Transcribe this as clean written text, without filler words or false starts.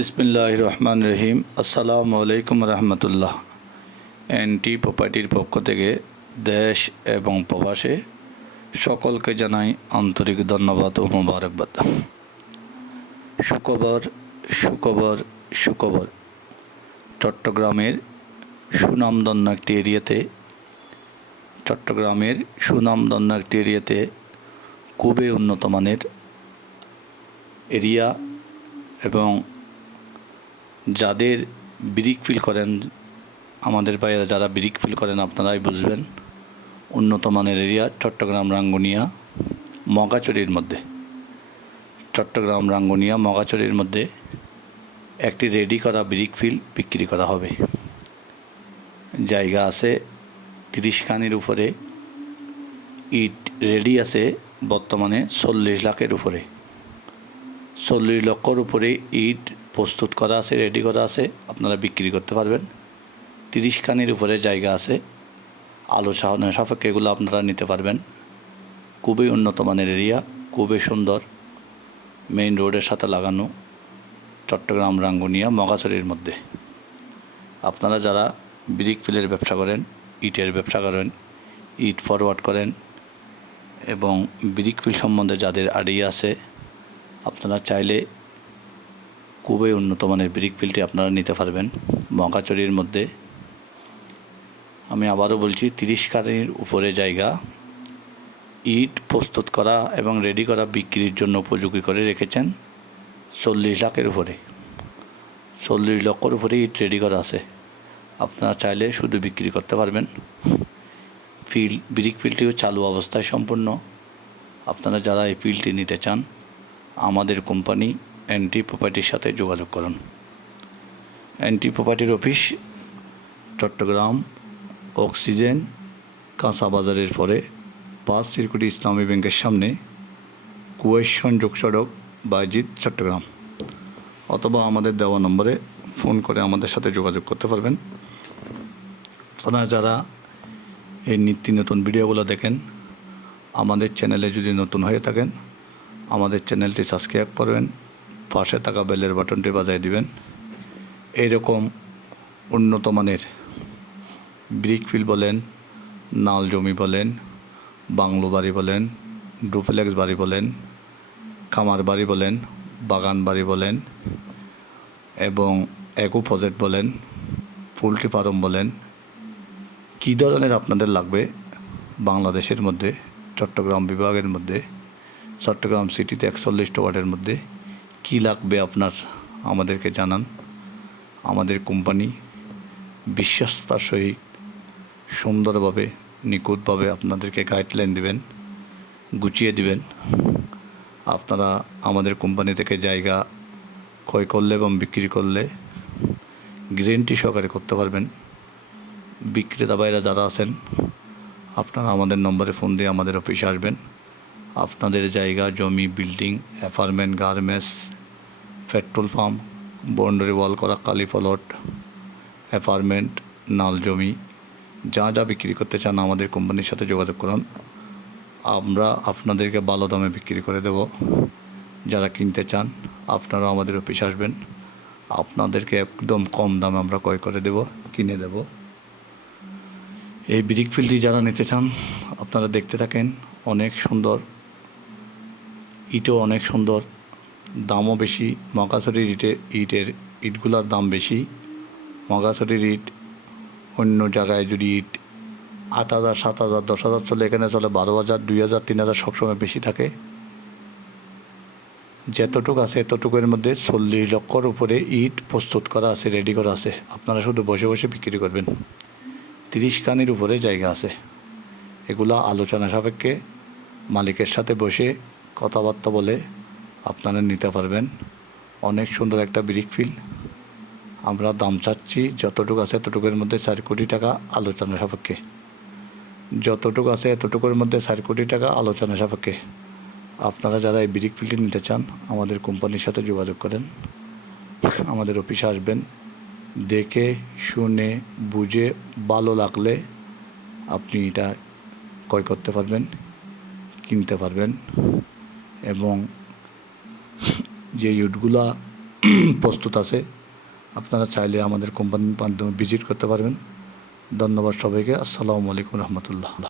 বিসমিল্লাহির রহমানির রহিম। আসসালামু আলাইকুম রহমতুল্লাহ। এনটি প্রপার্টির পক্ষ থেকে দেশ এবং প্রবাসে সকলকে জানাই আন্তরিক ধন্যবাদ ও মোবারকবাদ। সুখবর সুখবর সুখবর। চট্টগ্রামের সুনামধন্য একটি এরিয়াতে খুবই উন্নত মানের এরিয়া এবং যাদের ব্রিক ফিল করেন, আমাদের ভাইয়েরা যারা ব্রিক ফিল করেন আপনারাই বুঝবেন। উন্নত মানের এরিয়া চট্টগ্রাম রাঙ্গুনিয়া মগাচুরির মধ্যে একটি রেডি করা ব্রিক ফিল বিক্রি করা হবে। জায়গা আছে 30 খানির উপরে, ইট রেডি আছে বর্তমানে 40 লাখের উপরে, 40 লক্ষর উপরে ইট প্রস্তুত করা আছে, রেডি করা আছে, আপনারা বিক্রি করতে পারবেন। 30 খানির উপরে জায়গা আছে, আলোচনা সাপেক্ষে এগুলো আপনারা নিতে পারবেন। খুবই উন্নত মানের এরিয়া, খুবই সুন্দর, মেইন রোডের সাথে লাগানো, চট্টগ্রাম রাঙ্গুনিয়া মগাচুরির মধ্যে। আপনারা যারা ব্রিক ফিলের ব্যবসা করেন, ইটের ব্যবসা করেন, ইট ফরওয়ার্ড করেন এবং ব্রিক ফিল সম্বন্ধে যাদের আইডিয়া আছে, আপনারা চাইলে খুবই উন্নত মানের ব্রিক ফিলটি আপনারা নিতে পারবেন মগাচুরির মধ্যে। আমি আবারও বলছি, 30 খানির উপরে জায়গা, ইট প্রস্তুত করা এবং রেডি করা বিক্রির জন্য উপযোগী করে রেখেছেন 40 লাখের উপরে, 40 লক্ষর উপরে ইট রেডি করা আছে। আপনারা চাইলে শুধু বিক্রি করতে পারবেন। ব্রিক ফিলটিও চালু অবস্থায় সম্পূর্ণ। আপনারা যারা এই ফিলটি নিতে চান, আমাদের কোম্পানি এনটি প্রপার্টির সাথে যোগাযোগ করুন। এনটি প্রপার্টির অফিস চট্টগ্রাম অক্সিজেন কাঁচা বাজারের পরে 5 সিরকুটি ইসলামী ব্যাংকের সামনে, কুয়েত সংযোগ সড়ক, বাইজিৎ, চট্টগ্রাম। অথবা আমাদের দেওয়া নম্বরে ফোন করে আমাদের সাথে যোগাযোগ করতে পারবেন। আপনারা যারা এই নিত্য নতুন ভিডিওগুলো দেখেন, আমাদের চ্যানেলে যদি নতুন হয়ে থাকেন, আমাদের চ্যানেলটি সাবস্ক্রাইব করবেন, পাশে থাকা বেলের বাটনটি বাজিয়ে দিবেন। এইরকম উন্নত মানের ব্রিক ফিল বলেন, নাল জমি বলেন, বাংলো বাড়ি বলেন, ডুপ্লেক্স বাড়ি বলেন, খামার বাড়ি বলেন, বাগান বাড়ি বলেন এবং এগো প্রজেক্ট বলেন, পোলট্রি ফার্ম বলেন, কী ধরনের আপনাদের লাগবে বাংলাদেশের মধ্যে, চট্টগ্রাম বিভাগের মধ্যে, চট্টগ্রাম সিটিতে 41 ওয়ার্ডের মধ্যে কী লাগবে আপনার আমাদেরকে জানান। আমাদের কোম্পানি বিশ্বস্তার সহিত সুন্দরভাবে নিখুঁতভাবে আপনাদেরকে গাইডলাইন দিবেন, গুছিয়ে দিবেন। আপনারা আমাদের কোম্পানি থেকে জায়গা ক্রয় করলে এবং বিক্রি করলে গ্যারান্টি সহকারে করতে পারবেন। বিক্রেতা ভাইরা যারা আছেন, আপনারা আমাদের নম্বরে ফোন দিয়ে আমাদের অফিসে আসবেন। আপনাদের জায়গা, জমি, building, apartment, garments, petrol pump, boundary wall করা কালি প্লট, অ্যাপার্টমেন্ট, নাল জমি, যা যা বিক্রি করতে চান আমাদের কোম্পানির সাথে যোগাযোগ করুন। আমরা আপনাদেরকে ভালো দামে বিক্রি করে দেব। যারা কিনতে চান আপনারা আমাদের অফিসে আসবেন, আপনাদেরকে একদম কম দামে আমরা ক্রয় করে দেব, কিনে দেব। এই ব্রিক ফিলটি যারা নিতে চান আপনারা দেখতে থাকেন। অনেক সুন্দর, ইটও অনেক সুন্দর, দামও বেশি। মগাচুরির ইটগুলোর দাম বেশি। মগাচুরির ইট অন্য জায়গায় যদি ইট 8,000, 7,000, 10,000 চলে, এখানে চলে 12,000, 2,000, 3,000 সবসময় বেশি থাকে। যতটুকু আছে এতটুকুর মধ্যে 40 লক্ষর উপরে ইট প্রস্তুত করা আছে, রেডি করা আছে। আপনারা শুধু বসে বসে বিক্রি করবেন। 30 খানির উপরে জায়গা আছে। এগুলা আলোচনা সাপেক্ষে মালিকের সাথে বসে কথাবার্তা বলে আপনারা নিতে পারবেন। অনেক সুন্দর একটা ব্রিক ফিল। আমরা দাম চাচ্ছি যতটুকু আছে এতটুকুর মধ্যে 4 কোটি টাকা আলোচনা সাপেক্ষে। যতটুকু আছে এতটুকুর মধ্যে 4 কোটি টাকা আলোচনা সাপেক্ষে। আপনারা যারা এই ব্রিক ফিলটি নিতে চান আমাদের কোম্পানির সাথে যোগাযোগ করেন, আমাদের অফিসে আসবেন। দেখে শুনে বুঝে ভালো লাগলে আপনি এটা ক্রয় করতে পারবেন, কিনতে পারবেন। এবং যে ইটগুলা প্রস্তুত আছে। আপনারা চাইলে আমাদের কোম্পানির মাধ্যমে ভিজিট করতে পারবেন। ধন্যবাদ সবাইকে। আসসালামু আলাইকুম রহমতুল্লাহ।